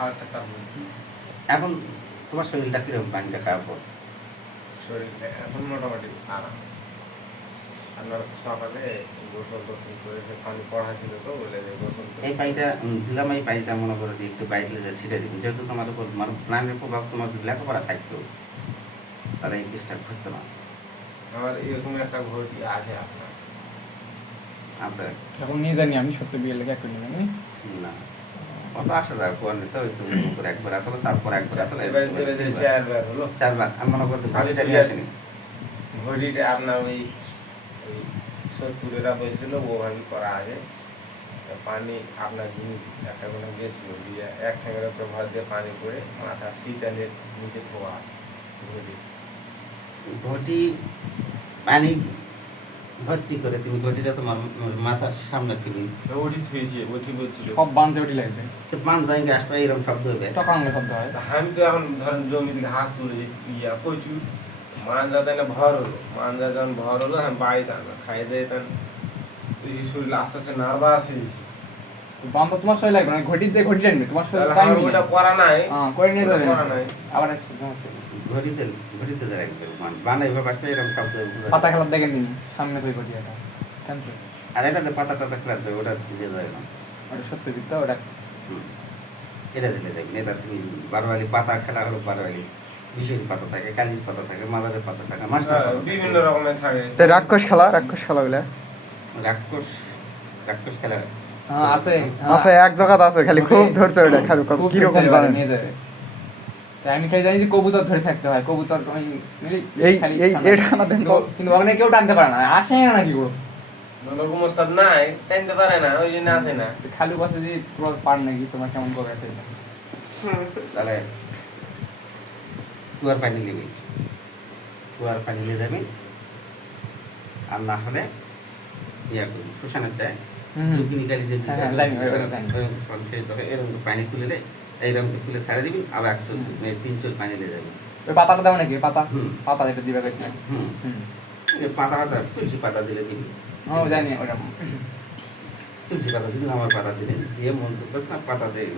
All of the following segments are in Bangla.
আরেকটা কারণ কি এখন তোমার শরীরটা কিরকম পানিটা খাওয়ার পর? শরীরটা এখন মোটামুটি আরাম। আপনার সকালে গোসল টোসল করে পানি পড়া ছিল তো বলে যে গোসল এই পানিটা দিলাম, এই পানিটা মনে করো যে একটু বাইরে ছিটে দিবি, যেহেতু তোমার উপর মানে প্রাণের প্রভাব তোমার যদি লেখাপড়া থাকতো তাহলে এই কেসটা ঘটতো না। আমার এরকম একটা ঘটি আছে আপনার আচ্ছা, এখন নিয়ে জানি আমি সত্য বিয়ে লেগে একটা নিয়ে জানি না অত আসা যাওয়া করে নিতে ওই তুমি উপর একবার আসলে তারপর একবার আসলে এবার যে চারবার হলো চারবার আমি মনে করতে ঘড়িটা নিয়ে আসেনি। ঘড়িটা আপনার ওই 70-এরা বলছিল ওভাবে করা আছে পানি আপনার জিনিস একটা কোনো গেছিল দিয়ে এক ঠ্যাঙের উপর ভাত দিয়ে পানি করে মাথা শীতালের নিচে ধোয়া ঘড়ি ঘটি পানি ভর্তি করে তুমি ঘটিটা তোমার মাথার সামনে তুমি ওটি ছুঁয়েছি ওটি বলছিল সব বাঁধতে ওটি লাগবে তো পান যাইগে আসবে এরকম শব্দ হবে। টকাঙ্গে শব্দ হয়। আমি তো এখন ধরেন জমিতে ঘাস তুলে ইয়া প্রচুর মাঞ্জা তাই ভর হলো মাঞ্জা যখন ভর হলো আমি বাড়িতে আনলাম খাই দিয়ে তখন শরীর আস্তে আস্তে নার্ভাস হয়ে গেছে বাঁধতে তোমার শরীর লাগবে না, ঘটিতে ঘটি লাগবে তোমার শরীর তাহলে আমার ওটা করা নাই করে নিয়ে যাবে করা নাই আবার ঘটিতে ঘটিতে যাই বানাইবে আসবে এরকম শব্দ হবে। পাতা খেলার দেখেন তিনি সামনে তুই ঘটি এটা কেন আর এটাতে পাতা টাতা খেলার যায় ওটা দিয়ে যায় না। ওটা সত্য বিদ্যা ওটা এটা দিলে দেখবেন, এটা তুমি বারোয়ালি পাতা খেলা হলো বারোয়ালি বিশেষ পাতা থাকে, কালির পাতা থাকে, মাদারের পাতা থাকে, মাস্টার বিভিন্ন রকমের থাকে রাক্ষস খেলা গুলা রাক্ষস রাক্ষস খেলা হ্যাঁ আছে আছে এক জায়গাতে আছে, খালি খুব ধরছে ওটা খালি কি রকম জানেন। নিয়ে যাবে তাই আমি খালি জানি যে কবুতর ধরে থাকতে হয়, কবুতর ওই এই এই এটা না দেন তো কিন্তু ওখানে কেউ টানতে পারে না, আসে না কি করো ওরকম ওস্তাদ নাই টানতে পারে না ওই জন্য আসে না খালু কাছে যে পুরো পার নাকি তোমার কেমন করে একটা তাহলে কুয়ার পানি নেবে, কুয়ার পানি নিয়ে যাবে। আর না হলে ইয়া করবি শ্মশানের চায় জুকিনিকারি যে এরকম পানি তুলে দেয়, এইরকম তুলে ছাড়ে দিবি, আবার 100-3 পানি নিয়ে যাবে। ওই পাতাটা দাও নাকি পাতা পাতা যেটা দিবে গেছে পাতা পাতা তুলসী পাতা দিলে দিবি, ও জানি ওটা তুলসী পাতা দিবি, আমার পাতা দিলে দিয়ে মন করতেছ না পাতা দিয়ে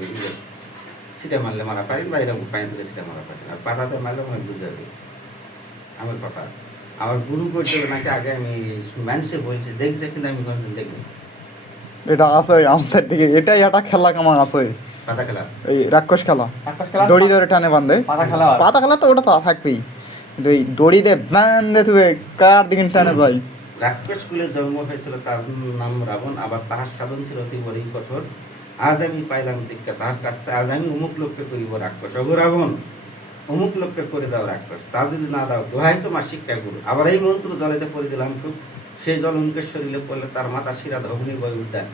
সিটা মারলে মারা পারি বা এরকম পানি তুলে সিটা মারা পারি, আর পাতাতে মারলে অনেক বুঝাবে আমার পাতা। আমার গুরু করতে নাকি আগে আমি মানুষে বলছি দেখছে, কিন্তু আমি কোনোদিন দেখিনি এটা আছে আমাদের দিকে, এটাই একটা খেলা কামা আছে পাতা খেলা। এই রাক্ষস খেলা রাক্ষস খেলা দড়ি ধরে টানে বাঁধে, পাতা খেলা তো ওটা তো থাকবেই, কিন্তু এই দড়ি দিয়ে বাঁধে তুই কার দিকে টানে যায়। রাক্ষস কুলে জন্ম হয়েছিল, তার নাম রাবণ, আবার তাহার সাধন ছিল অতি কঠোর। আজ আমি পাইলাম দীক্ষা তাহার কাছ থেকে, আজ আমি অমুক লোককে করিব রাক্ষস, অগো রাবণ অমুক লোককে করে দাও রাক্ষস, তা যদি না দাও দোহাই তোমার শিক্ষা গুরু। আবার এই মন্ত্র জলেতে পড়ে দিলাম খুব, সেই জল অমুকের শরীরে পড়লে তার মাথা শিরা ধবনি বই উদ্যান,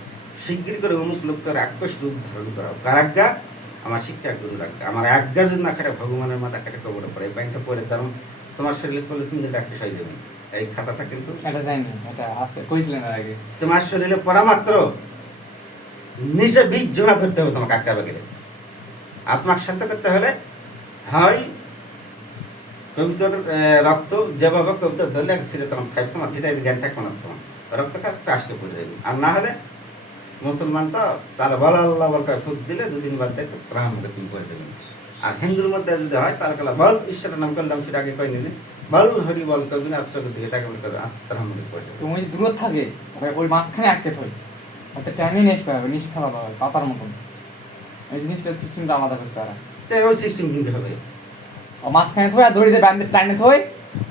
শিগগির করে অমুক লোককে রাক্ষস রূপ ধারণ করাও। কার আজ্ঞা? আমার শিক্ষা গুরুর আজ্ঞা। আমার আজ্ঞা যদি না খাটে ভগবানের মাথা খাটে কবরে পড়ে, এই পানিটা পড়ে যেমন তোমার শরীরে পড়লে তুমি রাক্ষস হয়ে যাবে। এই খাতাটা কিন্তু এটা জানি এটা আছে কইছিলেন এর আগে। তোমার শরীরে পড়া মাত্র নিজে 20 জোড়া ধরতে হবে তোমাকে আটকাবে গেলে। আত্মাকে শান্ত করতে হলে হয় কবিতার রক্ত যেভাবে কবিতা ধরলে সিরে তোমার খাইবে, তোমার চিন্তা জ্ঞান থাকবে না, তোমার রক্ত খাতে আসতে পড়ে যাবে। আর না হলে মুসলমান তো তাহলে বল আল্লাহ বল ফুক দিলে 2 দিন বাদ দেখতে প্রাণ মুখে তুমি পড়ে যাবে। আর হিন্দুর মধ্যে যদি হয় তাহলে কলা বল ঈশ্বরের নাম করলাম, সেটা আগে কই নিলে বল হরি বল কবি না চোখের দিকে তাকে বলে করবে আস্তে প্রাণ মুখে পড়ে যাবে। তুমি দূর থাকে ওই মাঝখানে আটকে থই একটা টাইমে নেস পাবে, নিশ খেলা পাবে পাতার মতন, এই জিনিসটা সিস্টেমটা আলাদা করছে। আর তাই ওই সিস্টেম কিন্তু হবে, মাঝখানে থই আর দড়িতে বাঁধে টাইনে থই,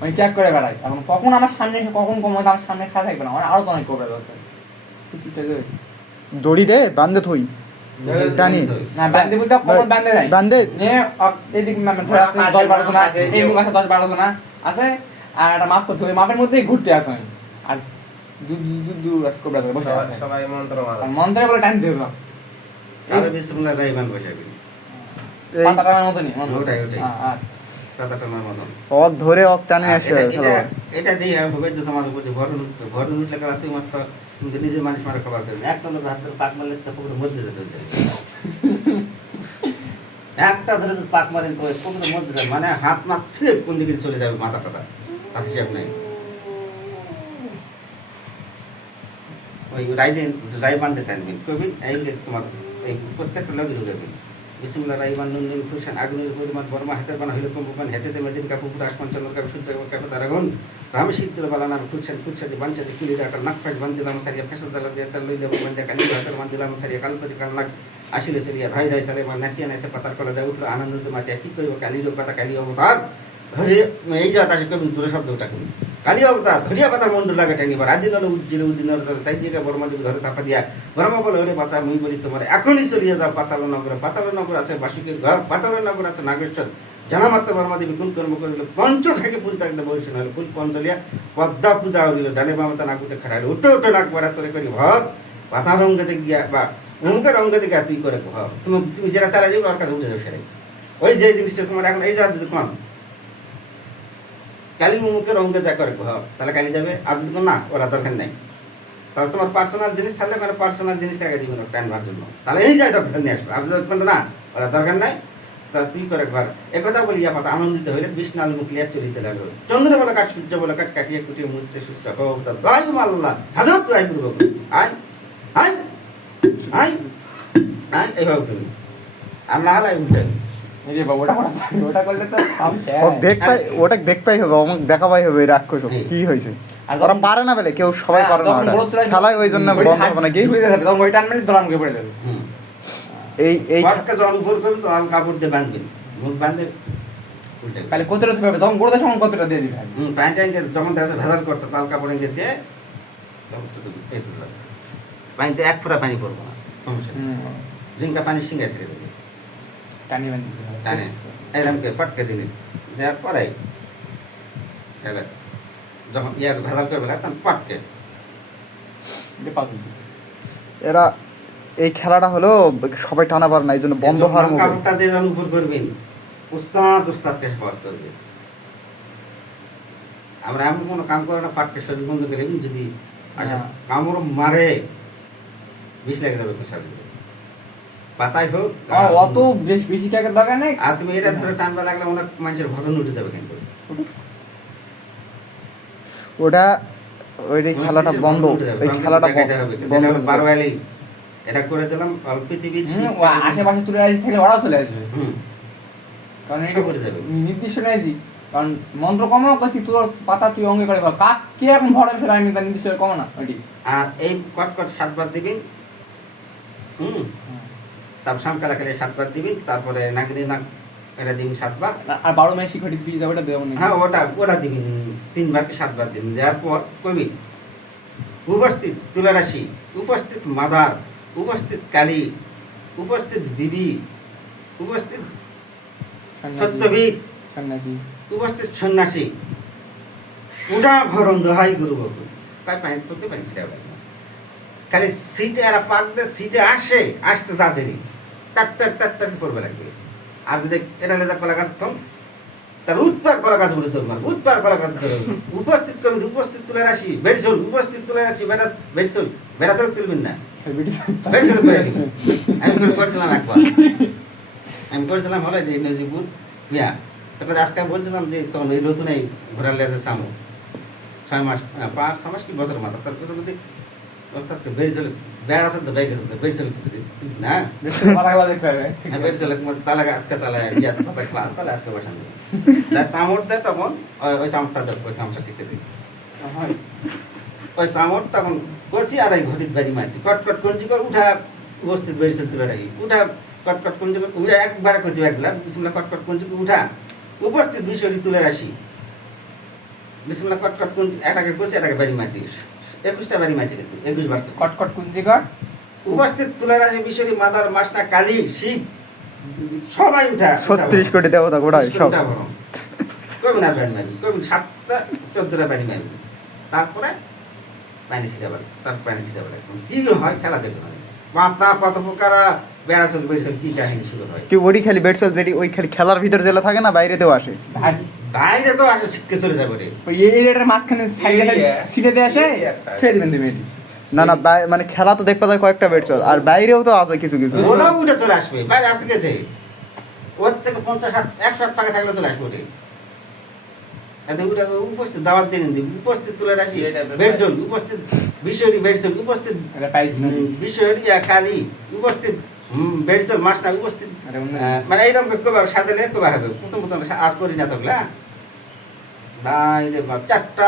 ওই ট্যাগ করে বেড়াই। এখন কখন আমার সামনে এসে কখন কমে আমার সামনে খাওয়া থাকবে না, আমার আরো তো অনেক কবে আছে দড়ি দে বাঁধে থই টানি না বাঁধে বলতে কখন বাঁধে যায় বাঁধে নিয়ে এদিকে ধরে আছে 10-12 জন, এই মুখ আছে 10-12 জন আছে, আর একটা মাপ করতে হবে, মাপের মধ্যেই ঘুরতে আসে আর দূর কোবরা ধরে বসে আছে সবাই মন্ত্র মারা মন্ত্রে বলে টাইম দেবে তাহলে বিসমিল্লাহ রাহমান বসাবি পাতাটার মতনই ওটাই ওটাই আচ্ছা পাতা টানার মতন অক ধরে অক টানে আসে খেলোয়াড়। এটা দিয়ে হবে যে তোমার উপর যে ঘটন উঠলে গেলা তুই মাত্র কিন্তু নিজের মানুষ মারা খাবার করবে, একটা লোক হাত ধরে পাক মারলে তো পুকুরের মধ্যে যেতে চলতে একটা ধরে যদি পাক মারেন তো পুকুরের মধ্যে যাবে, মানে হাত মাত ছিঁড়ে কোন দিকে চলে যাবে মাথা টাথা, তার হিসাব নেই। ওই রাই বান্ধে থাকবেন কবি এই তোমার এই প্রত্যেকটা লোকই ঢুকেবেন বিসমিল্লাহ রাইমান নুন নুন খুশান আগুনের পরিমাণ বর্মা হাতের বানা হইল কম্পমান হেঁটেতে মেদিন কাপু পুরা আসমান চন্দ্র কাপু শুদ্ধ কাপু তারাগুন রাম শীতল বালা নাম খুশান খুশাদি বাঞ্চাদি কিলি রাটার নাক ফাঁস বান্দিলাম সারিয়া ফেসল দালা দিয়ে তার লইলে বান্দা কালি হাতের বান্দিলাম সারিয়া কালপতি কান্নাক আসিলে চলিয়া ভাই ধাই সালে নাসিয়া নাসে পাতার কলা যায় উঠলো আনন্দ মাতিয়া কি কইব কালির পাতা কালি অবতার ধরে এই যে আকাশে কবি দূরে শব্দটা শুনি কালি অবতার ধরিয়া পাতার মন্ডল লাগে টেনিবার আদিন হলো উজ্জিলে উদ্দিন তাই দিয়ে বর্মা দেবী ধরে তাপা দিয়া বর্মা বলে ওরে বাচ্চা মুই বলি তোমার এখনই চলিয়ে যাও পাতাল নগর আছে বাসুকের ঘর পাতাল নগর আছে নাগেশ্বর জানামাত্র বর্মা দেবী কোন কর্ম করিল পঞ্চ থেকে ফুল থাকলে বলছিল ফুল পঞ্চলিয়া পদ্মা পূজা হইল ডানে বামতা নাকুতে খাড়াইল উঠো উঠো নাক বাড়া তোরে করি ভর পাতা রঙ্গতে গিয়া বা অঙ্কের রঙ্গতে গিয়া তুই করে ভর তুমি যেটা চালা যাবে ওর কাছে উঠে যাবে সেটাই ওই যে জিনিসটা তোমার এখন এই যা যদি কম কালি মুখের রঙকে যা করে তাহলে কালি যাবে আর যদি না ওরা দরকার নেই তাহলে তোমার পার্সোনাল জিনিস থাকলে মানে পার্সোনাল জিনিস আগে দিবেন টানবার জন্য তাহলে এই যায় দরকার নিয়ে আসবে আর যদি না ওরা দরকার নাই তাহলে তুই করে একবার একথা বলি পাতা আনন্দিত হইলে বিষ্ণাল মুখলিয়া চলিতে লাগলো চন্দ্র বলে কাঠ সূর্য বলে কাঠ কাটিয়ে কুটিয়ে মুচতে সুচটা হোক দয় মাল্লা হাজর তুই আই করবো আয় আয় আয় আয় এইভাবে তুমি আর না হলে উঠে ওটা দেখতেই হবে, আমাকে দেখাবাই হবে এই রাক্ষস কি হয়েছে। ওরা পারে না বলে কেউ, সবাই পারে না ওটা খেলায়, ওই জন্য বন্ধ হবে নাকি এই এই যখন ভোর করবেন তো আল কাপড় দিয়ে বাঁধবেন, মুখ বাঁধে উল্টে তাহলে কতটা হবে যখন গোড়া সময় কতটা দিয়ে দিবেন প্যান্ট অ্যাঙ্গেল যখন দেখা যাচ্ছে ভেজাল করছে তাল কাপড় অ্যাঙ্গেল দিয়ে পানিতে এক ফোঁটা পানি পড়বো না, সমস্যা রিঙ্কা পানি সিঙ্গা ফেলে দেবে টানি বান্ধি টানে এরকমকে ফটকে দিনে দেওয়ার পরেই যখন ইয়ার ভেজাল করবে তখন পটকে এরা এই খেলাটা হলো সবাই টানা পারে না, এই জন্য বন্ধ হওয়ার মতো। কাপড়টা দিয়ে যখন উপর করবেন উস্তাদ উস্তাদকে সবার করবে। আমরা এমন কোনো কাম করে না পাটকে শরীর বন্ধ করে যদি কামড় মারে বিষ লেগে যাবে পাতায় হোক অত বেশি টাকার দরকার নেই। আর তুমি এটা ধরে টানবা লাগলে অনেক মানুষের ঘটনা উঠে যাবে কিন্তু ওটা ওই খেলাটা বন্ধ, ওই খেলাটা বন্ধ বারোয়ালি এটা করে দিলাম পৃথিবীর আশেপাশে তুলে থাকলে ওরাও চলে আসবে, কারণ এটা করে যাবে নির্দিষ্ট নাই জি, কারণ মন্ত্র কমাও করছি তোর পাতা তুই অঙ্গে করে কাক কে এখন ভরা ফেলে আমি তার নির্দিষ্ট কমো না ওইটি। আর এই কটকট 7 বার দিবেন, তারপর সামকালা খেলে 7 বার দিবেন, তারপরে নাগিনী নাক এটা দিবেন 7 বার, আর 12 মাসি ঘটি দিয়ে যাবে, ওটা দেবো না। হ্যাঁ ওটা দিবেন 3 বার কি 7 বার দিবেন। দেওয়ার পর কবি উপস্থিত তুলা রাশি, উপস্থিত মাদার, উপস্থিত কালী, উপস্থিত বিবি, উপস্থিত সত্যবীর, সন্ন্যাসী, উপস্থিত সন্ন্যাসী, উঠা ভরণ দোহাই গুরু বাবু তাই পানি করতে পানি ছিড়া খালি সিটে এরা পাক দিয়ে সিটে আসতে যা দেরি তাক করবে লাগবে। আর যদি এটা লেজা কলা গাছ থম তার উৎপার কলা গাছ বলে তোর মার উৎপার কলা গাছ ধরে উপস্থিত করবেন, উপস্থিত তুলে রাশি বেড়ছল, উপস্থিত তুলে রাশি বেড়ছল বেড়াচল তুলবেন না, বেড়ছল করে দিবেন। আমি করেছিলাম একবার, আমি করেছিলাম হলো যে নজিপুর বিয়া, তখন আজকে বলছিলাম যে তখন এই নতুন এই ঘোরার লেজে সামু 6 মাস 5-6 মাস কি বছর মাথা তার পেছনে যদি ওস্তাদকে বেড়ছল বেড়া চলতে বেড়ে গেছে বেড়ছল না বেড়ছল তালা আজকে তালা ইয়া ক্লাস তাহলে আজকে বসান দেবে যা সামর দেয় তখন ওই সামরটা দেখ ওই সামরটা শিখতে দিই ওই সামর তখন বলছি আর এই ঘটিত বাজি মারছি কটকট কঞ্জি কর উঠা উপস্থিত বেড়ছল তুলে রাখি উঠা কটকট কঞ্জি কর উঠা একবার করছি একলা বিসমিল্লাহ কটকট কঞ্জি উঠা উপস্থিত বিষয়টি তুলে রাশি বিসমিল্লাহ কটকট কঞ্জি এটাকে করছি এটাকে বাজি মারছি 21টা বাড়ি মারছি কিন্তু 21 বার কটকট কুঞ্জিকর উপস্থিত তুলে রাশি বিষয়টি মাদার মাসনা কালী শিব সবাই উঠা 36 কোটি দেবতা গোড়া সব কবি না বাড়ি মারি কবি 7টা 14টা বাড়ি মারবি তারপরে পানি ছিটাবার তার পানি ছিটাবার কি হয় খেলা দেখতে হয় মাতা কত প্রকার বেড়া চল বেড়া কি কাহিনী শুরু হয় কি ওডি খালি বেডসল যেটি ওই খালি খেলার ভিতর জেলা থাকে না, বাইরেতেও আসে, বাইরে তো আসে ছিটকে চলে যাবে রে ওই এরিয়াটার মাঝখানে সাইডে সিটে আসে ছেড়ে দিবেন দিবেন না না মানে খেলা তো দেখতে যায় কয়েকটা বেডসল, আর বাইরেও তো আছে কিছু কিছু, ওরা উঠে চলে আসবে বাইরে আসতে গেছে ওর থেকে 50-100 টাকা থাকলে চলে আসবে ওঠে উপস্থিত দাওয়াত দিন উপস্থিত তুলে রাশি বেড়ছল উপস্থিত বিষয়টি বেড়ছল উপস্থিত বিষয়টি কালী উপস্থিত বেড়ছে মাস না উপস্থিত আরে অন্য মানে এইরকম কবে সাজালে কবে হবে প্রথম আর করি না তগলা ভাই রে বাপ 4টা